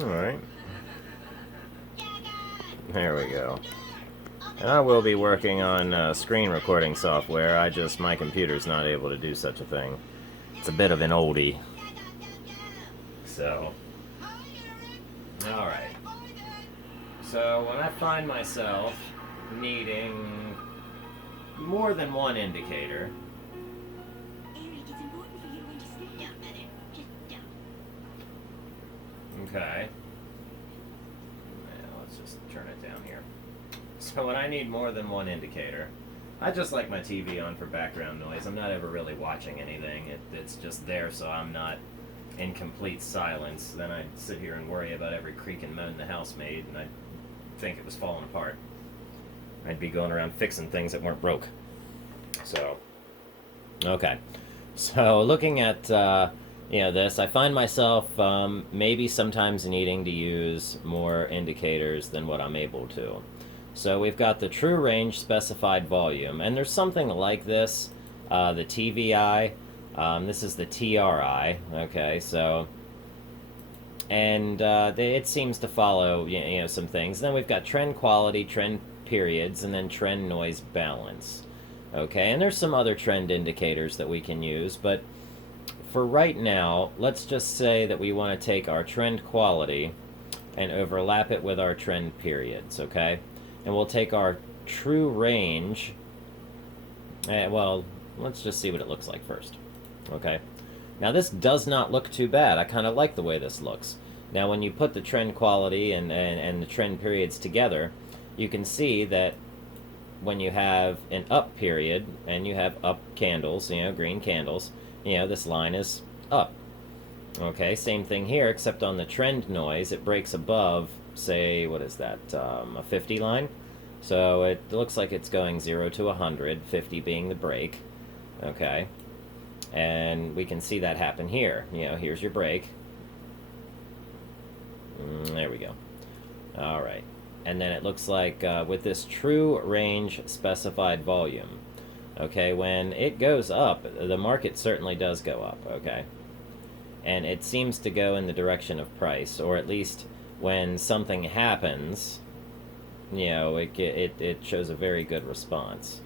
Alright. There we go. And I will be working on screen recording software. My computer's not able to do such a thing. It's a bit of an oldie. So, alright. So, when I find myself needing more than one indicator, okay. Now, let's just turn it down here. So when I need more than one indicator, I just like my TV on for background noise. I'm not ever really watching anything. It's just there so I'm not in complete silence. Then I'd sit here and worry about every creak and moan the house made, and I'd think it was falling apart. I'd be going around fixing things that weren't broke. So, okay. So looking at this, I find myself maybe sometimes needing to use more indicators than what I'm able to. So we've got the true range specified volume, and there's something like this, the TVI. This is the TRI. Okay, so, and it seems to follow some things. Then we've got trend quality, trend periods, and then trend noise balance. Okay, and there's some other trend indicators that we can use, but for right now, let's just say that we want to take our trend quality and overlap it with our trend periods, okay? And we'll take our true range, well, let's just see what it looks like first, okay? Now this does not look too bad. I kind of like the way this looks. Now when you put the trend quality and the trend periods together, you can see that when you have an up period and you have up candles, green candles, this line is up. Okay, same thing here, except on the trend noise, it breaks above, say, what is that, a 50 line? So it looks like it's going 0 to 100, 50 being the break. Okay, and we can see that happen here. Here's your break. There we go. All right, and then it looks like with this true range specified volume, okay, when it goes up, the market certainly does go up, okay? And it seems to go in the direction of price, or at least when something happens, it shows a very good response.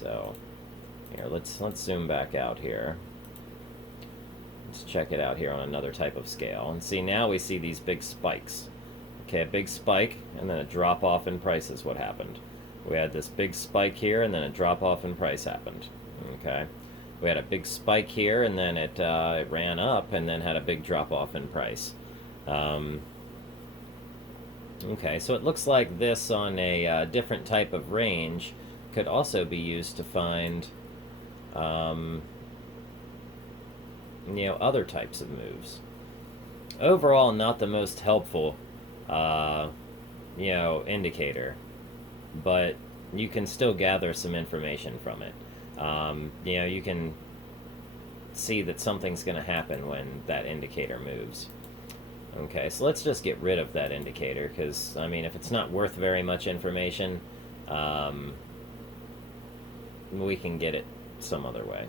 So, here, let's zoom back out here. Let's check it out here on another type of scale. And see, now we see these big spikes. Okay, a big spike, and then a drop off in price is what happened. We had this big spike here, and then a drop off in price happened. Okay, we had a big spike here, and then it ran up, and then had a big drop off in price. Okay, so it looks like this on a different type of range could also be used to find, other types of moves. Overall, not the most helpful, indicator, but you can still gather some information from it. You can see that something's going to happen when that indicator moves. Okay, so let's just get rid of that indicator, because, if it's not worth very much information, we can get it some other way.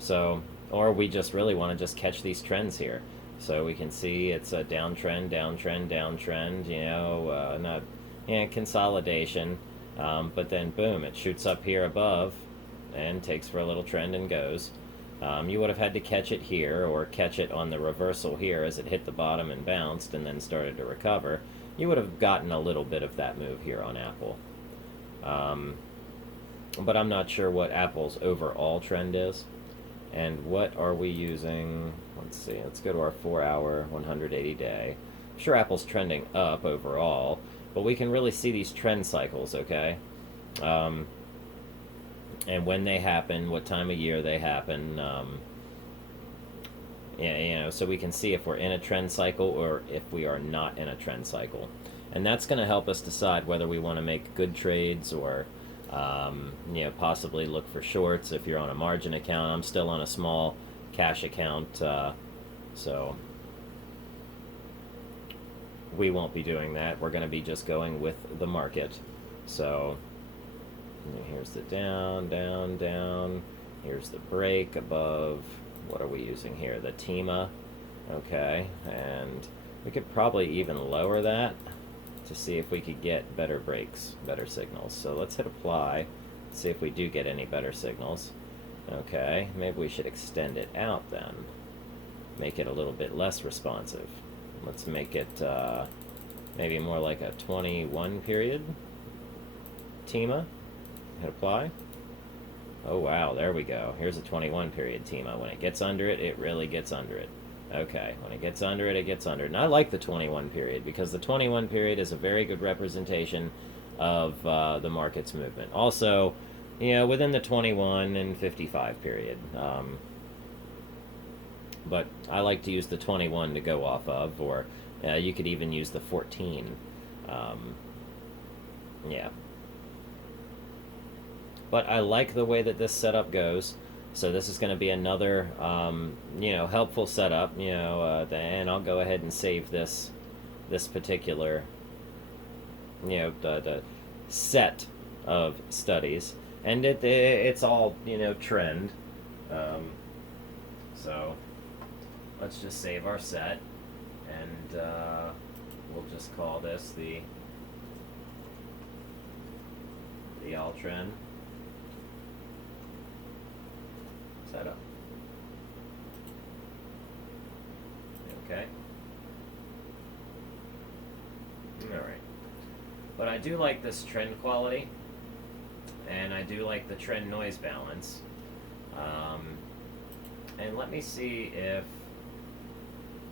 So, or we just really want to just catch these trends here. So we can see it's a downtrend, downtrend, downtrend, consolidation, but then boom, it shoots up here above and takes for a little trend and goes. You would have had to catch it here, or catch it on the reversal here as it hit the bottom and bounced and then started to recover. You would have gotten a little bit of that move here on Apple. But I'm not sure what Apple's overall trend is. And what are we using? Let's see, let's go to our 4-hour, 180-day. Sure, Apple's trending up overall, but we can really see these trend cycles, okay? And when they happen, what time of year they happen, so we can see if we're in a trend cycle or if we are not in a trend cycle. And that's going to help us decide whether we want to make good trades or, possibly look for shorts if you're on a margin account. I'm still on a small cash account, so we won't be doing that. We're going to be just going with the market. So here's the down, down, down. Here's the break above. What are we using here? The TEMA. Okay, and we could probably even lower that to see if we could get better breaks, better signals. So let's hit apply, see if we do get any better signals. Okay, maybe we should extend it out then. Make it a little bit less responsive. Let's make it maybe more like a 21 period TEMA. Hit apply. Oh wow, there we go. Here's a 21 period TEMA. When it gets under it, it really gets under it. Okay, when it gets under it, it gets under it. And I like the 21 period because the 21 period is a very good representation of the market's movement. Also, you know, within the 21 and 55 period. But I like to use the 21 to go off of, or you could even use the 14. Yeah. But I like the way that this setup goes. So this is going to be another, you know, helpful setup. You know, and I'll go ahead and save this particular, you know, the set of studies, and it's all, you know, trend. So let's just save our set, and we'll just call this the all trend setup. Okay. Alright. But I do like this trend quality, and I do like the trend noise balance. And let me see if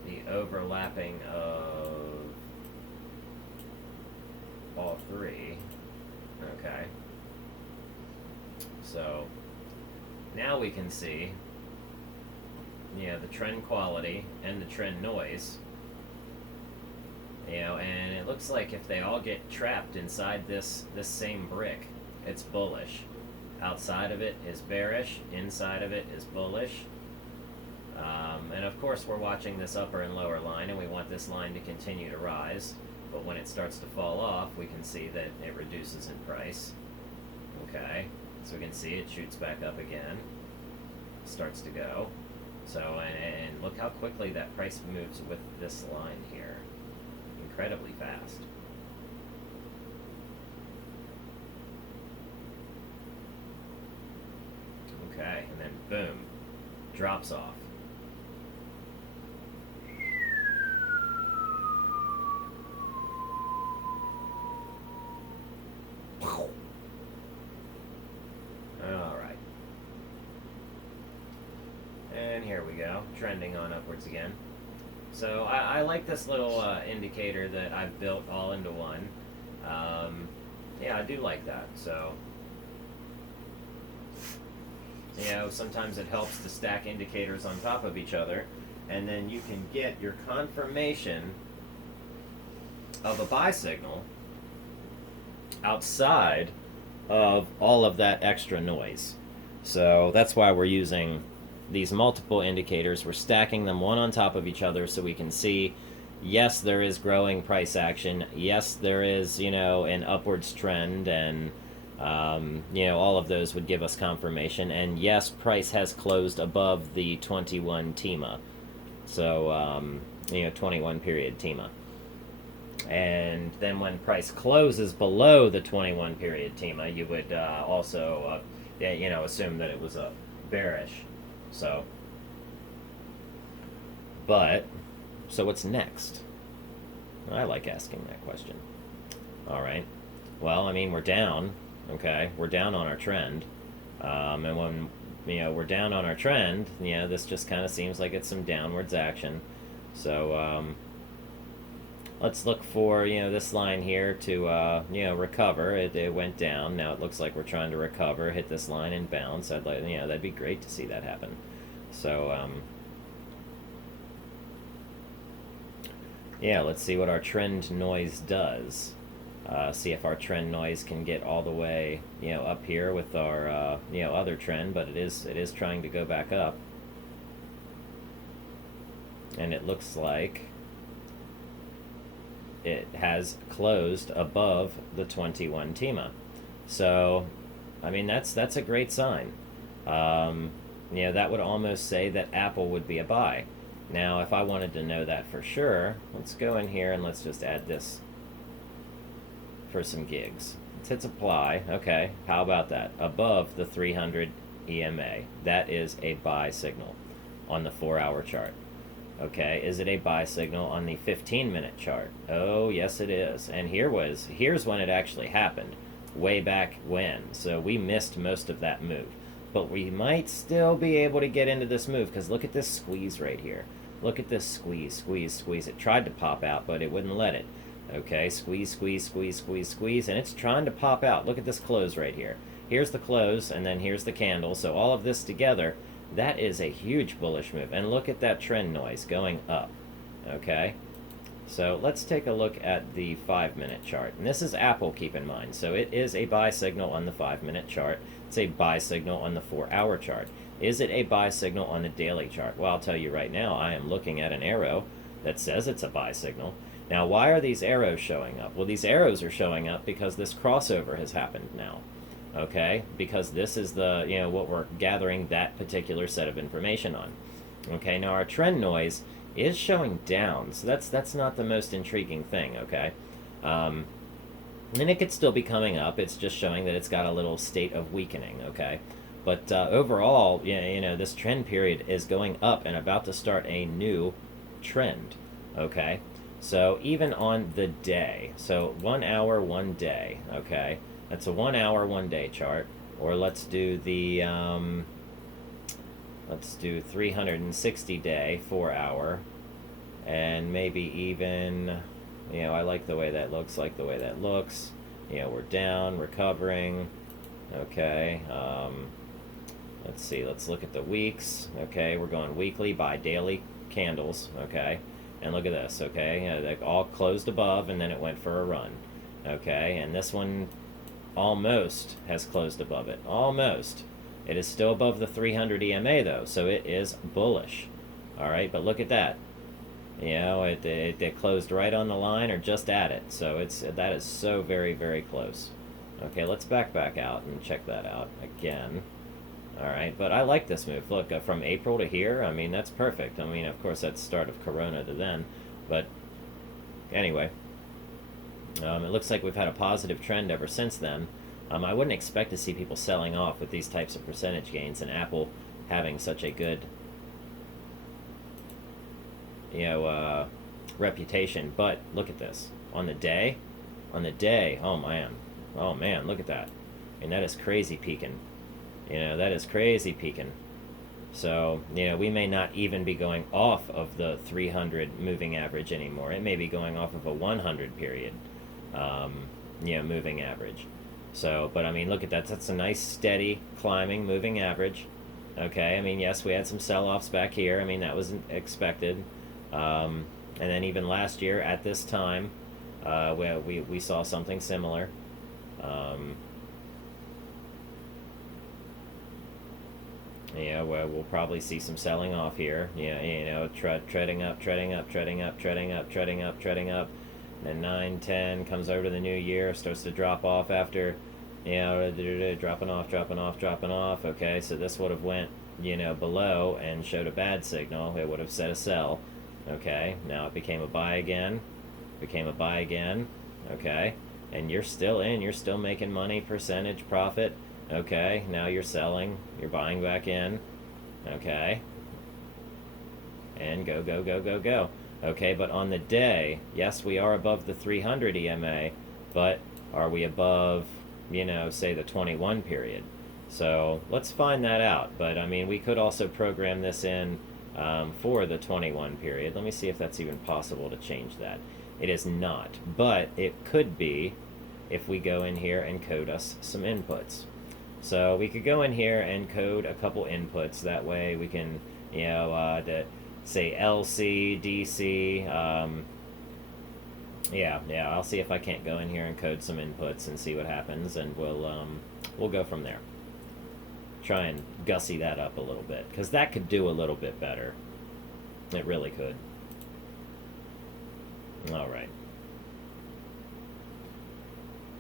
the overlapping of all three. Okay. So now we can see, the trend quality and the trend noise. And it looks like if they all get trapped inside this same brick, it's bullish. Outside of it is bearish, inside of it is bullish. And of course we're watching this upper and lower line, and we want this line to continue to rise. But when it starts to fall off, we can see that it reduces in price. Okay, so we can see it shoots back up again, starts to go. So, and look how quickly that price moves with this line here. Incredibly fast. Okay, and then boom, drops off. Alright. And here we go, trending on upwards again. So I like this little indicator that I've built all into one. Yeah, I do like that. So, sometimes it helps to stack indicators on top of each other, and then you can get your confirmation of a buy signal outside of all of that extra noise. So that's why we're using these multiple indicators. We're stacking them one on top of each other so we can see, yes, there is growing price action. Yes, there is, an upwards trend, and, all of those would give us confirmation. And yes, price has closed above the 21 TEMA. So, 21 period TEMA. And then when price closes below the 21 period TEMA, you would also, assume that it was a bearish. So what's next? I like asking that question. All right. Well, we're down. Okay, we're down on our trend, and when we're down on our trend, this just kind of seems like it's some downwards action. So let's look for this line here to recover. It went down. Now it looks like we're trying to recover, hit this line and bounce. I'd like that'd be great to see that happen. So let's see what our trend noise does. See if our trend noise can get all the way up here with our other trend, but it is trying to go back up, and it looks like it has closed above the 21 TIMA. So, I mean, that's a great sign. That would almost say that Apple would be a buy. Now, if I wanted to know that for sure, let's go in here and let's just add this for some gigs. Let's hit apply. Okay, how about that? Above the 300 EMA. That is a buy signal on the 4-hour chart. Okay, is it a buy signal on the 15-minute chart? Oh, yes it is. And here's when it actually happened. Way back when. So we missed most of that move. But we might still be able to get into this move, because look at this squeeze right here. Look at this squeeze, squeeze, squeeze. It tried to pop out, but it wouldn't let it. Okay, squeeze, squeeze, squeeze, squeeze, squeeze, and it's trying to pop out. Look at this close right here. Here's the close, and then here's the candle. So all of this together, that is a huge bullish move. And look at that trend noise going up. Okay, so let's take a look at the 5-minute chart. And this is Apple, keep in mind. So it is a buy signal on the 5-minute chart. It's a buy signal on the 4-hour chart. Is it a buy signal on the daily chart? Well, I'll tell you right now, I am looking at an arrow that says it's a buy signal. Now, why are these arrows showing up? Well, these arrows are showing up because this crossover has happened now. Okay? Because this is the, what we're gathering that particular set of information on. Okay, now our trend noise is showing down, so that's not the most intriguing thing, okay? And it could still be coming up. It's just showing that it's got a little state of weakening, okay? But overall, this trend period is going up and about to start a new trend, okay? So even on the day, so 1 hour, 1 day, okay? That's a 1 hour, 1 day chart. Or let's do the, let's do 360 day, 4 hour, and maybe even, I like the way that looks, we're down, recovering, okay, let's see, let's look at the weeks, okay, we're going weekly by daily candles, okay, and look at this, okay, they all closed above, and then it went for a run, okay, and this one almost has closed above it, almost. It is still above the 300 EMA though, so it is bullish, all right, but look at that. It closed right on the line or just at it. So that is so very, very close. Okay, let's back out and check that out again. All right, but I like this move. Look, from April to here, I mean, that's perfect. I mean, of course, that's the start of Corona to then. But anyway, it looks like we've had a positive trend ever since then. I wouldn't expect to see people selling off with these types of percentage gains and Apple having such a good reputation. But look at this on the day, oh man, look at that. And that is crazy peaking. That is crazy peaking. So we may not even be going off of the 300 moving average anymore. It may be going off of a 100 period moving average. So, but I mean, look at that. That's a nice steady climbing moving average. Okay, I mean, yes, we had some sell-offs back here. I mean, that was expected. And then even last year at this time, we saw something similar. We'll probably see some selling off here. Treading up. Then 9, 10 comes over to the new year, starts to drop off after, dropping off. Okay, so this would have went, below and showed a bad signal. It would have set a sell. Okay, now it became a buy again, okay, and you're still in, you're still making money, percentage profit, okay, now you're selling, you're buying back in, okay, and go. Okay, but on the day, yes, we are above the 300 EMA, but are we above, say the 21 period? So let's find that out. But I mean, we could also program this in for the 21 period. Let me see if that's even possible to change that. It is not, but it could be if we go in here and code us some inputs. So we could go in here and code a couple inputs. That way we can, say LC, DC, I'll see if I can't go in here and code some inputs and see what happens, and we'll go from there. Try and gussy that up a little bit, because that could do a little bit better. It really could. All right.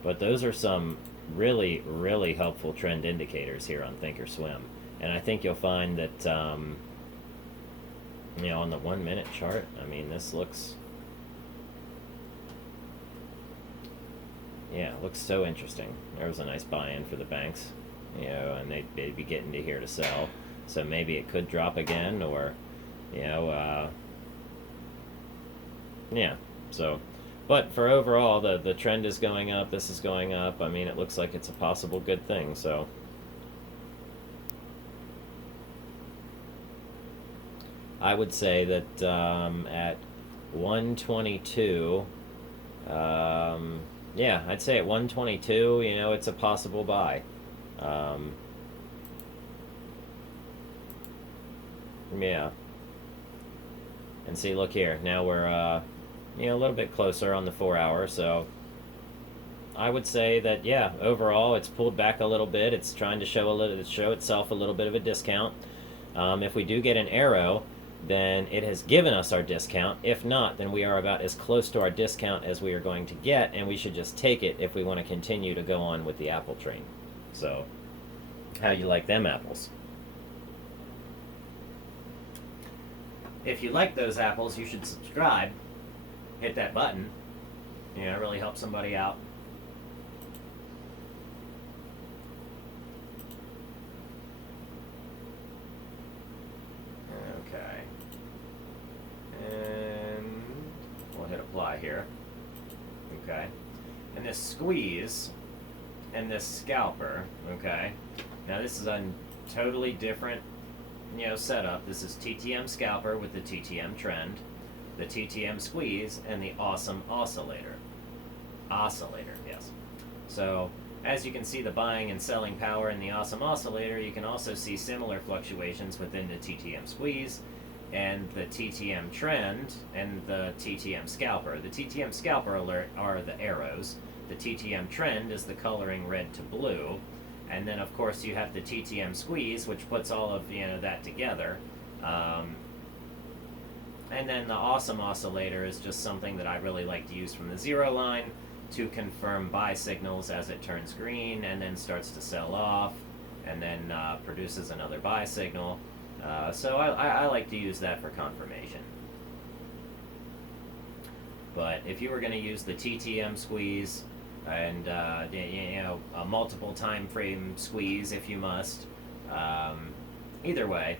But those are some really, really helpful trend indicators here on Thinkorswim. And I think you'll find that, on the 1 minute chart, I mean, this looks, yeah, it looks so interesting. There was a nice buy-in for the banks, and they'd be getting to here to sell. So maybe it could drop again, or, yeah. So, but for overall, the trend is going up. This is going up. I mean, it looks like it's a possible good thing. So, I would say that at 122, yeah, I'd say at 122, it's a possible buy. Yeah. And see, look here. Now we're, a little bit closer on the 4 hour. So I would say that, yeah, overall, it's pulled back a little bit. It's trying to show itself a little bit of a discount. If we do get an arrow, then it has given us our discount. If not, then we are about as close to our discount as we are going to get, and we should just take it if we want to continue to go on with the apple train. So, how you like them apples? If you like those apples, you should subscribe. Hit that button. It really helps somebody out. Okay. And we'll hit apply here. Okay. And this squeeze and this scalper, okay. Now this is a totally different, setup. This is TTM scalper with the TTM trend, the TTM squeeze, and the awesome oscillator. Oscillator, yes. So as you can see the buying and selling power in the awesome oscillator, you can also see similar fluctuations within the TTM squeeze and the TTM trend and the TTM scalper. The TTM scalper alert are the arrows. The TTM trend is the coloring red to blue. And then, of course, you have the TTM squeeze, which puts all of that together. And then the awesome oscillator is just something that I really like to use from the 0 line to confirm buy signals as it turns green and then starts to sell off and then produces another buy signal. So I like to use that for confirmation. But if you were going to use the TTM squeeze and a multiple time frame squeeze if you must, either way,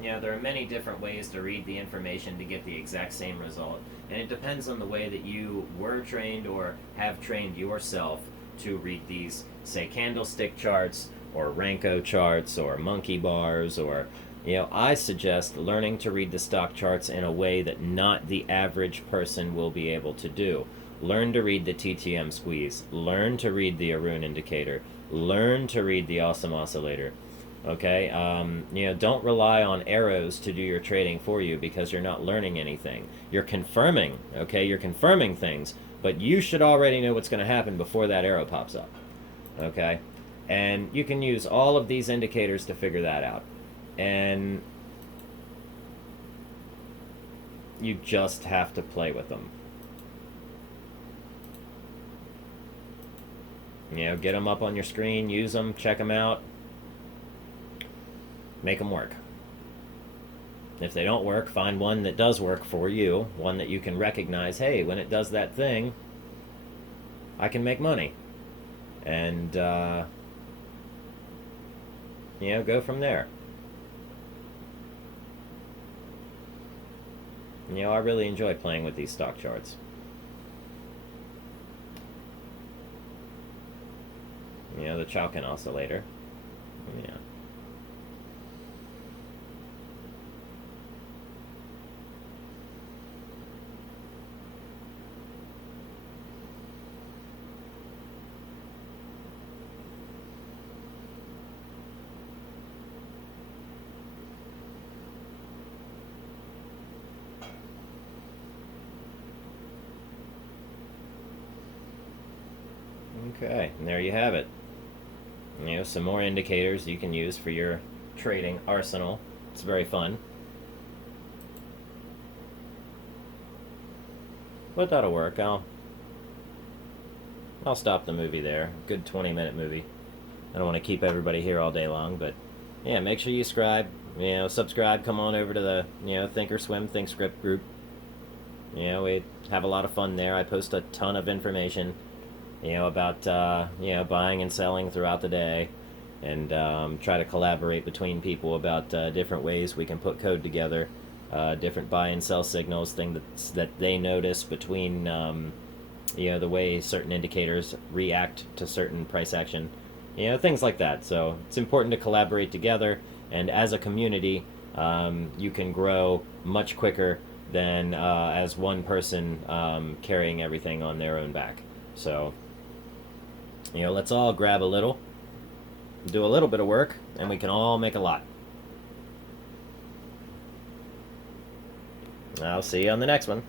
there are many different ways to read the information to get the exact same result, and it depends on the way that you were trained or have trained yourself to read these, say, candlestick charts or Renko charts or monkey bars, or I suggest learning to read the stock charts in a way that not the average person will be able to do. Learn to read the TTM squeeze. Learn to read the Arun indicator. Learn to read the awesome oscillator. Okay, don't rely on arrows to do your trading for you because you're not learning anything. You're confirming, okay? You're confirming things, but you should already know what's going to happen before that arrow pops up, okay? And you can use all of these indicators to figure that out. And you just have to play with them. Get them up on your screen, use them, check them out. Make them work. If they don't work, find one that does work for you, one that you can recognize, hey, when it does that thing, I can make money. And, go from there. I really enjoy playing with these stock charts. The Chalkin oscillator. Yeah. Okay, and there you have it. Some more indicators you can use for your trading arsenal. It's very fun. But that'll work. I'll stop the movie there. Good 20-minute movie. I don't want to keep everybody here all day long, but yeah, make sure you subscribe. Come on over to the Thinkorswim thinkscript group. We have a lot of fun there. I post a ton of information, about buying and selling throughout the day, and try to collaborate between people about different ways we can put code together, different buy and sell signals, things that they notice between the way certain indicators react to certain price action, things like that. So it's important to collaborate together, and as a community, you can grow much quicker than as one person carrying everything on their own back. So, let's all grab a little, do a little bit of work, and we can all make a lot. I'll see you on the next one.